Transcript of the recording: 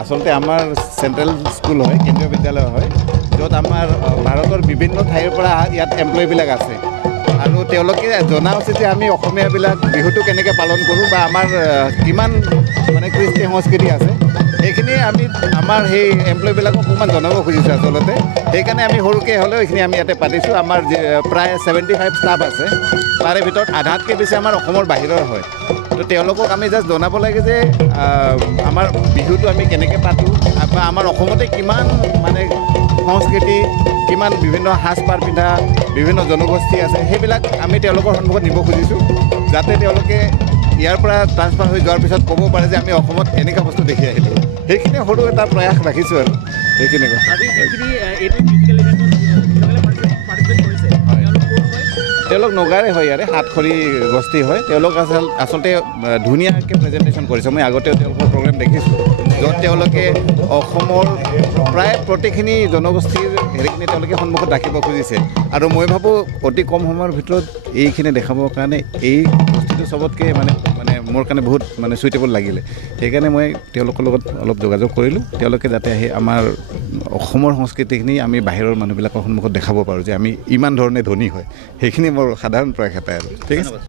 আচলতে আমাৰ central school হয়, কেন্দ্ৰীয় বিদ্যালয় হয়, য'ত আমাৰ ভাৰতৰ বিভিন্ন ঠাইৰ পৰা ইয়াত এমপ্লয়ীবিলাক আছে আৰু তেওঁলোকে জনা উচিত যে আমি অসমীয়াবিলাক বিহুটো কেনেকৈ পালন কৰোঁ বা আমাৰ কিমান মানে কৃষ্টি সংস্কৃতি আছে সেইখিনি আমি আমাৰ সেই এমপ্লয়ীবিলাকক অকণমান জনাব খুজিছোঁ আচলতে। সেইকাৰণে আমি সৰুকৈ হ'লেও এইখিনি আমি ইয়াতে পাতিছোঁ। আমাৰ প্ৰায় 75 ষ্টাফ আছে, তাৰে ভিতৰত আধাতকৈ বেছি আমাৰ অসমৰ বাহিৰৰ হয়। তো তেওঁলোকক আমি জাষ্ট জনাব লাগে যে আমাৰ বিহুটো আমি কেনেকৈ পাতোঁ বা আমাৰ অসমতে কিমান মানে সংস্কৃতি, কিমান বিভিন্ন সাজপাৰ পিন্ধা বিভিন্ন জনগোষ্ঠী আছে, সেইবিলাক আমি তেওঁলোকৰ সন্মুখত নিব খুজিছোঁ, যাতে তেওঁলোকে ইয়াৰ পৰা ট্ৰান্সফাৰ হৈ যোৱাৰ পিছত ক'ব পাৰে যে আমি অসমত এনেকুৱা বস্তু দেখি আহিলোঁ। সেইখিনি সৰু এটা প্ৰয়াস ৰাখিছোঁ আৰু সেইখিনি কথা। তেওঁলোক নগাৰে হয়, ইয়াৰে সাতখৰী গোষ্ঠী হয়। তেওঁলোক আচলতে ধুনীয়াকৈ প্ৰেজেণ্টেশ্যন কৰিছে। মই আগতেও তেওঁলোকৰ প্ৰগ্ৰেম দেখিছোঁ, য'ত তেওঁলোকে অসমৰ প্ৰায় প্ৰতিখিনি জনগোষ্ঠীৰ হেৰিখিনি তেওঁলোকে সন্মুখত ৰাখিব খুজিছে আৰু মই ভাবোঁ অতি কম সময়ৰ ভিতৰত এইখিনি দেখাবৰ কাৰণে এই বস্তুটো চবতকৈ মানে মোৰ কাৰণে বহুত মানে চুইটেবল লাগিলে। সেইকাৰণে মই তেওঁলোকৰ লগত অলপ যোগাযোগ কৰিলোঁ, তেওঁলোকে যাতে আহি আমাৰ অসমৰ সংস্কৃতিখিনি আমি বাহিৰৰ মানুহবিলাকৰ সন্মুখত দেখাব পাৰোঁ যে আমি ইমান ধৰণে ধনী হয়। সেইখিনি মোৰ সাধাৰণ প্ৰয়াস এটাই আৰু ঠিক আছে।